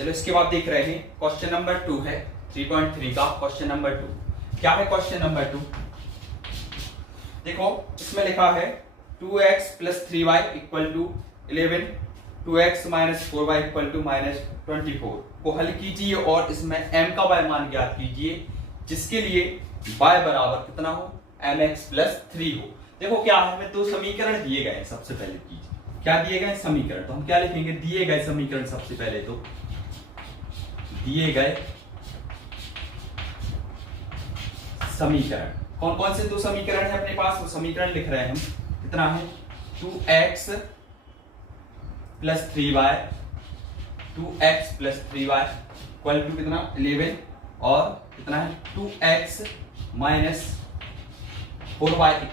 चलो इसके बाद देख रहे हैं क्वेश्चन नंबर 2 है 3.3 का क्वेश्चन नंबर 2। क्या है क्वेश्चन नंबर 2? देखो इसमें लिखा है 2x + 3y = 11, 2x - 4y = -24 को हल कीजिए और इसमें m का y मान ज्ञात कीजिए जिसके लिए y बराबर कितना हो, mx + 3 हो। देखो क्या है, हमें दो समीकरण दिए गए हैं। सबसे पहले कीजिए क्या दिए गए समीकरण, तो हम क्या लिखेंगे, दिए गए समीकरण। सबसे पहले तो दिए गए समीकरण कौन कौन से दो समीकरण है अपने पास, वो समीकरण लिख रहे हैं हम। कितना है, 2x + 3y, 2x + 3y = कितना 11 और कितना है 2x - 4y =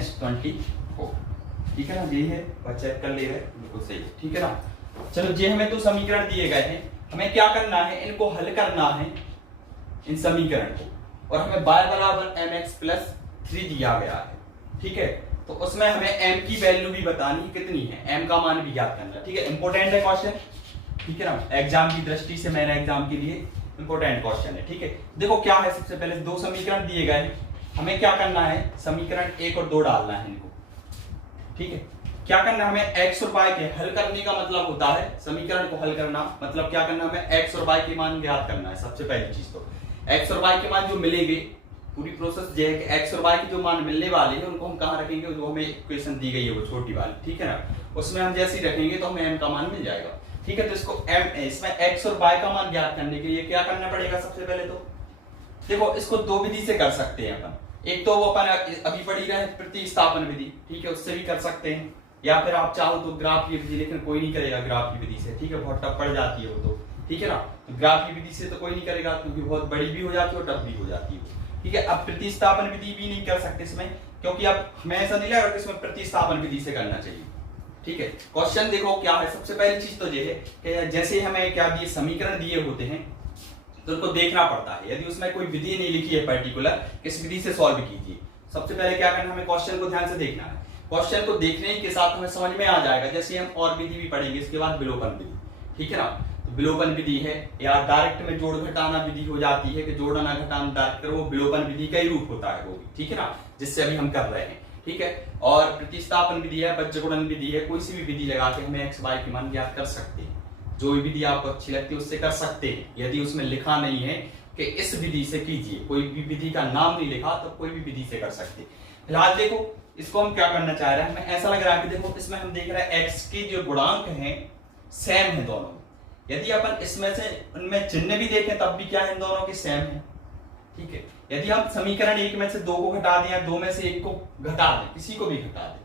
-24। ठीक है ना, ये है और चेक कर ले रहे बिल्कुल सही, ठीक है ना। चलो ये हमें दो समीकरण दिए गए हैं, हमें क्या करना है, इनको हल करना है इन समीकरण को, और हमें y बराबर mx + 3 दिया गया है। ठीक है, तो उसमें हमें m की वैल्यू भी बतानी है कितनी है, m का मान भी याद करना। ठीक है, इंपॉर्टेंट है क्वेश्चन, ठीक है ना, एग्जाम की दृष्टि से, मैंने एग्जाम के लिए इंपॉर्टेंट क्वेश्चन है। ठीक है, देखो क्या है, सबसे पहले दो समीकरण दिए गए हैं, हमें क्या करना है, समीकरण 1 और 2 डालना है इनको। ठीक है, क्या करना है, हमें x और y के हल करने का मतलब होता है समीकरण को हल करना, मतलब क्या करना, हमें x और y के मान ज्ञात करना है। सबसे पहली चीज तो x और y के मान जो मिलेंगे, पूरी प्रोसेस ये है कि x और y के जो मान मिलने वाले हैं उनको हम कहाँ रखेंगे, जो हमें इक्वेशन दी गई है वो छोटी वाली, ठीक है ना, उसमें हम जैसे ही रखेंगे तो हमें m का मान मिल जाएगा। ठीक है, तो इसको इसमें x और y का मान ज्ञात करने के लिए क्या करना पड़ेगा, सबसे पहले तो देखो इसको दो विधि से कर सकते हैं अपन। एक तो वो अपन अभी पढ़ी रहे प्रतिस्थापन विधि, ठीक है, उससे भी कर सकते हैं, या फिर आप चाहो तो ग्राफ की विधि, लेकिन कोई नहीं करेगा ग्राफ की विधि से, ठीक है, बहुत टफ पड़ जाती है वो तो, ठीक है ना। तो ग्राफ की विधि से तो कोई नहीं करेगा क्योंकि बहुत बड़ी भी हो जाती है और टफ भी हो जाती है। ठीक है, अब प्रतिस्थापन विधि भी नहीं कर सकते इसमें, क्योंकि अब हमें ऐसा नहीं लगा कि इसमें प्रतिस्थापन विधि से करना चाहिए। ठीक है, क्वेश्चन देखो क्या है, सबसे पहली चीज तो ये है कि जैसे हमें क्या दिए, समीकरण दिए होते हैं तो उनको देखना पड़ता है, यदि उसमें कोई विधि नहीं लिखी है पर्टिकुलर, इस विधि से सॉल्व कीजिए। सबसे पहले क्या करना, हमें क्वेश्चन को ध्यान से देखना है, क्वेश्चन को देखने के साथ हमें समझ में आ जाएगा। जैसे हम और विधि भी पढ़ेंगे इसके बाद, विलोपन विधि, ठीक है ना, तो विलोपन विधि है, या डायरेक्ट में जोड़ घटाना विधि हो जाती है कि जोड़ना घटाना डायरेक्ट करो, वो विलोपन विधि का ही रूप होता है वो भी, ठीक है ना, जिससे अभी हम कर रहे हैं। ठीक है, और प्रतिस्थापन विधि है, बज्रगुणन विधि है, कोई सी भी विधि लगा के हमें x y के मान ज्ञात कर सकते हैं। जो भी विधि आपको अच्छी लगती है उससे कर सकते हैं, यदि उसमें लिखा नहीं है कि इस विधि से कीजिए, कोई भी विधि का नाम नहीं लिखा तो कोई भी विधि से कर सकते। फिलहाल देखो इसको हम क्या करना चाह रहे हैं, हमें ऐसा लग रहा है कि देखो इसमें हम देख रहे हैं x के जो गुणांक हैं सेम है दोनों। यदि अपन इसमें से उनमें चिन्ह भी देखें तब भी क्या है, इन दोनों के सेम है। ठीक है, यदि हम समीकरण 1 में से 2 को घटा दें या 2 में से 1 को घटा दें, किसी को भी घटा दें,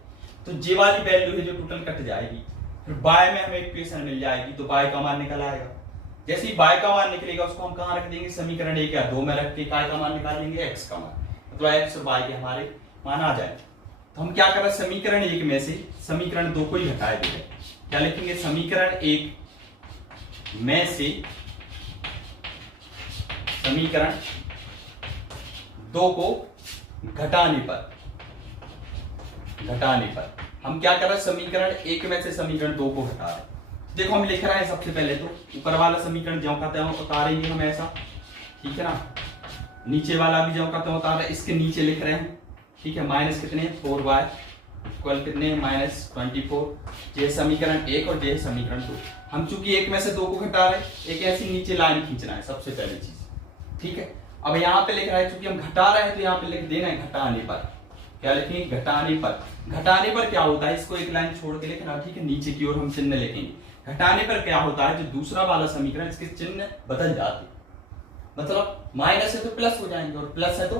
तो जे वाली वैल्यू है जो टोटल कट जाएगी, फिर y में हमें इक्वेशन मिल जाएगी, तो y का मान निकल आएगा। जैसे ही y का मान निकलेगा उसको हम कहां रख देंगे, समीकरण 1 या 2 में रख के y का मान निकालेंगे, x का मान, मतलब x और y के हमारे मान आ जाए। तो हम क्या कर रहे हैं, समीकरण 1 में से समीकरण 2 को ही हटाए देंगे। क्या लिखेंगे, समीकरण 1 में से समीकरण 2 को घटाने पर हम क्या कर रहे हैं, समीकरण 1 में से समीकरण 2 को हटा रहे हैं। देखो हम लिख रहे हैं सबसे पहले तो ऊपर वाला समीकरण ज्यों का त्यों उतारेंगे हम ऐसा, ठीक है ना, नीचे वाला भी ज्यों का त्यों उतार रहे हैं, इसके नीचे लिख रहे हैं, ठीक है, माइनस कितने 4y इक्वल कितने -24। ये समीकरण 1 और ये समीकरण 2। हम चूंकि 1 में से 2 को घटा रहे हैं, एक ऐसी नीचे लाइन खींचना है सबसे पहली चीज। ठीक है, अब यहाँ पे लिख रहा है चूंकि हम घटा रहे हैं तो यहाँ पे लिख देना है घटाने पर। क्या लिखेंगे, घटाने पर। घटाने पर क्या होता है, इसको एक लाइन छोड़ के लिखना, ठीक है, नीचे की ओर हम चिन्ह लिखेंगे। घटाने पर क्या होता है, जो दूसरा वाला समीकरण इसके चिन्ह बदल जाते, मतलब माइनस है तो प्लस हो जाएंगे और प्लस है तो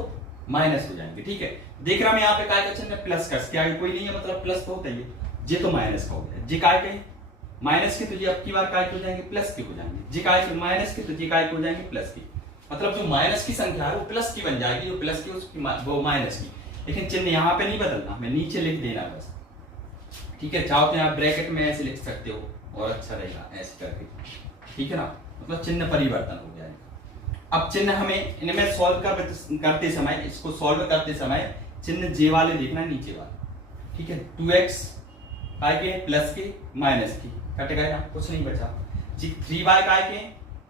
माइनस हो जाएंगे। ठीक है, देख रहा मैं यहाँ पे काय का चिन्ह प्लस का, क्या कोई नहीं है, मतलब प्लस तो होता ही है, ये तो माइनस का हो गया, जी काय के माइनस के तो ये अब की बार काय के हो जाएंगे, प्लस के हो जाएंगे, जी काय के माइनस के तो जी काय के हो जाएंगे प्लस के, मतलब जो माइनस की संख्या है वो प्लस की बन जाएगी, जो प्लस की उसकी वो माइनस की। लेकिन चिन्ह यहाँ पे नहीं बदलना, हमें नीचे लिख देना बस। ठीक है, चाहो तो यहाँ ब्रैकेट में ऐसे लिख सकते हो और अच्छा रहेगा ऐसे करके, ठीक है ना, मतलब चिन्ह परिवर्तन हो जाएगा। अब चिन्ह हमें इनमें सॉल्व करते समय, इसको सॉल्व करते समय चिन्ह जे वाले देखना नीचे वाले, ठीक है, 2x के प्लस के माइनस के, कट गए ना, कुछ नहीं बचा जी। 3y काय के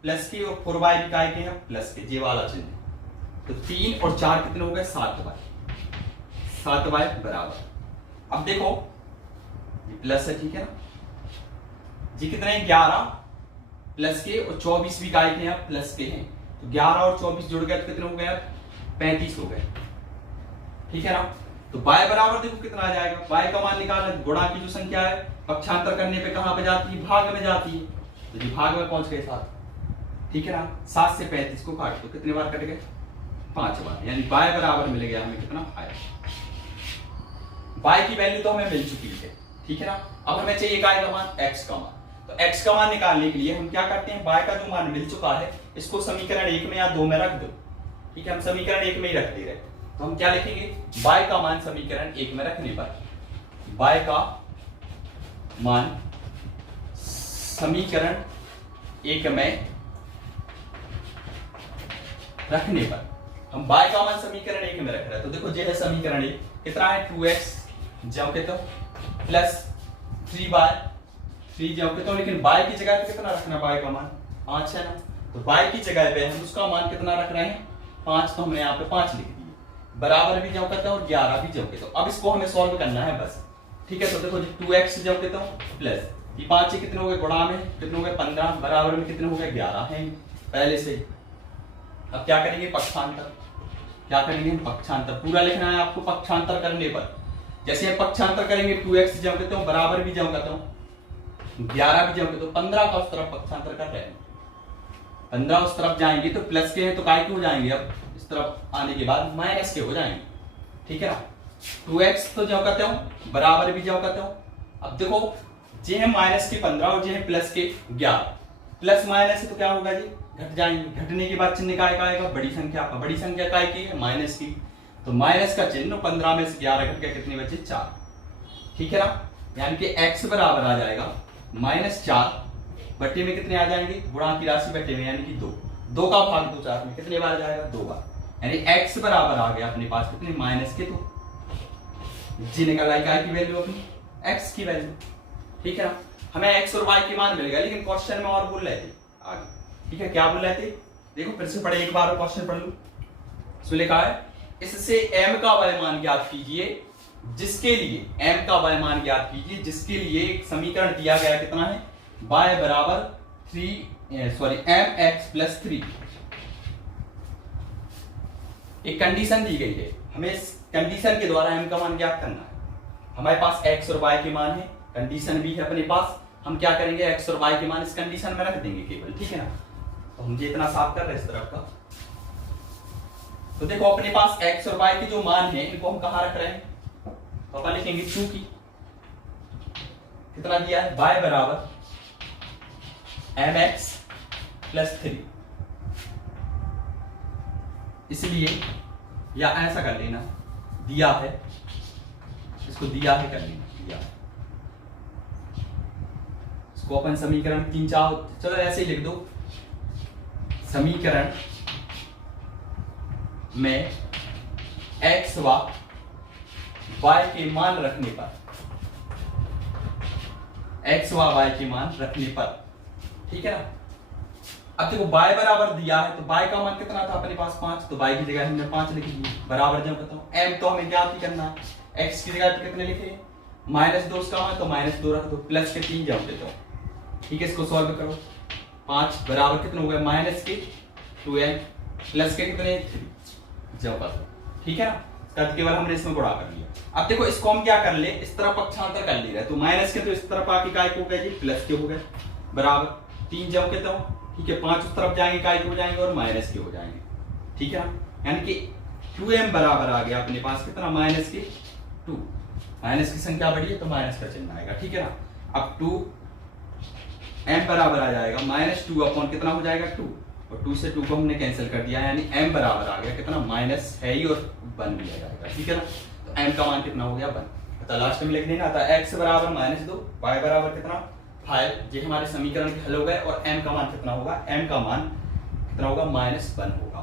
प्लस के और 4y भी काय के हैं प्लस के, ये वाला चिन्ह। तो 3 और 4 कितने हो गए 7y, 7y बराबर। अब देखो ये प्लस है, ठीक है ना जी। कितने हैं 11 प्लस के और 24 भी काय के हैं प्लस के हैं। तो 11 और 24 जुड़ गए तो कितने हो गए 35 हो गए, ठीक है ना। तो y बराबर देखो कितना आ जाएगा, y का मान निकालना, गुणा की जो संख्या है पक्षांतर करने पे कहां पे जाती है, भाग में जाती है। तो ये भाग में पहुंच गए 7, ठीक है ना। 7 से 35 को काट दो, कितने बार कट गए 5 बार, यानी y बराबर मिल गया हमें कितना 5। y की वैल्यू तो हमें मिल चुकी है, ठीक है ना। अब हमें चाहिए काय का मान, x का मान। तो x का मान निकालने के लिए हम क्या करते हैं, y का जो मान मिल चुका है इसको समीकरण 1 में या 2 में रख दो, ठीक है। हम समीकरण 1 में ही रख दे रहे, तो हम क्या लिखेंगे, y का मान समीकरण 1 में रखने पर, y का मान समीकरण 1 में रखने पर, हम y का मान समीकरण 1 में रख रहे हैं। तो देखो ये है समीकरण 1, कितना है 2x जब के तो प्लस 3y, 3 जब के तो, लेकिन y की जगह पे कितना रखना, y का मान 5 है ना। तो y की जगह पे हम उसका मान कितना रख रहे हैं 5, तो हमने यहाँ पे 5 लिख दिए, बराबर भी जब करता हूँ और 11 भी जब करता हूँ। अब इसको हमें सॉल्व करना है बस, ठीक है। तो देखो 2x जब करता हूँ प्लस ये 5 से कितने हो गए, गुणा में कितने हो गए 15, बराबर में कितने हो गए 11 है पहले से। अब क्या करेंगे पक्षांतर, क्या करेंगे पक्षांतर, पूरा लिखना है आपको पक्षांतर करने पर। जैसे हम पक्षांतर करेंगे 2x जब करता हूँ बराबर भी जब करता हूँ 11 भी जब करता हूँ, 15 का उस तरफ पक्षांतर कर रहे हैं, 15 उस तरफ जाएंगे तो प्लस के हैं तो काय के हो जाएंगे, अब इस तरफ आने के बाद माइनस के हो जाएंगे, ठीक है ना। 2x तो जब करते हो बराबर भी जब करते हो। अब देखो जे है माइनस के 15 और जे है प्लस के 11, प्लस माइनस है तो क्या होगा जी घट जाएंगे, घटने के बाद चिन्ह काय का आएगा, बड़ी संख्या का, बड़ी संख्या काय की है माइनस की, तो माइनस का चिन्ह 15 में से 11 घट गया, कितने बचे 4, ठीक है ना। यानी कि x बराबर आ जाएगा -4 बट्टे में कितने आ जाएंगे, गुणा की राशि बट्टे में, यानी कि 2, 2 का भाग 2 4 में कितने बार जाएगा 2 बार, यानी x बराबर आ गया अपने पास कितने माइनस के 2, जी निकल आई काय की वैल्यू अपनी x की वैल्यू, ठीक है ना। हमें x और y के मान मिल गया, लेकिन क्वेश्चन में और बोल रहे थे आगे, ठीक है क्या बोल रहे थे, देखो फिर से पढ़े एक बार क्वेश्चन पढ़ लो। इसमें लिखा है इससे m का y मान ज्ञात कीजिए, जिसके लिए m का y मान ज्ञात कीजिए, जिसके लिए एक समीकरण दिया गया कितना है y बराबर mx प्लस 3। एक कंडीशन दी गई है, हमें इस कंडीशन के द्वारा m का मान ज्ञात करना है। हमारे पास x और y के मान है, कंडीशन भी है अपने पास, हम क्या करेंगे x और y के मान इस कंडीशन में रख देंगे केवल, ठीक है ना। तो हम ये इतना साफ कर रहे हैं इस तरफ का। तो देखो अपने पास x और y के जो मान है इनको हम कहां रख रहे हैं, तो अपन लिखेंगे चूंकि कितना दिया है y बराबर mx प्लस 3, इसलिए या ऐसा कर लेना दिया है, इसको दिया है कर लेना, दिया है इसको अपन समीकरण 3 चाहो चलो ऐसे ही लिख दो, समीकरण में x व y के मान रखने पर, x व y के मान रखने पर, ठीक है ना। अब देखो y बराबर दिया है तो y का मान कितना था अपने पास 5, तो y की जगह हमने 5 लिख दिए, बराबर जब बताओ m तो हमें ज्ञात ही करना है, x की जगह पे कितने लिखे -2 उसका मान, तो -2 रख दो, प्लस के 3 जब देता हूं, ठीक है। इसको सॉल्व करो, 5 बराबर कितने हो गए माइनस के 2m प्लस के कितने 3 जब बताओ, ठीक है ना। तब केवल हमने इसमें गुणा कर लिया। अब देखो इसको हम क्या कर ले, इस तरफ पक्षांतर कर ले रहे, तो माइनस के तो इस तरफ आके काय को हो गए जी प्लस के हो गए, बराबर 3 जब के तो ठीक है, 5 उस तरफ जाएंगे काय के हो जाएंगे और माइनस के हो जाएंगे, ठीक है ना। यानी कि 2m बराबर आ गया अपने पास कितना माइनस के 2, माइनस की संख्या बढ़ी है तो माइनस का चिन्ह आएगा, ठीक है ना। अब 2m बराबर आ जाएगा -2 अपॉन कितना हो जाएगा 2, और 2 से 2 को हमने कैंसिल कर दिया, यानी m बराबर आ गया कितना माइनस है ही और 1 भी आ जाएगा, ठीक है ना। तो m का मान कितना हो गया 1, तो लास्ट में लिख देना था x बराबर -2, y बराबर कितना 5, ये हमारे समीकरण के हल हो गए, और m का मान कितना होगा, m का मान कितना होगा -1 होगा।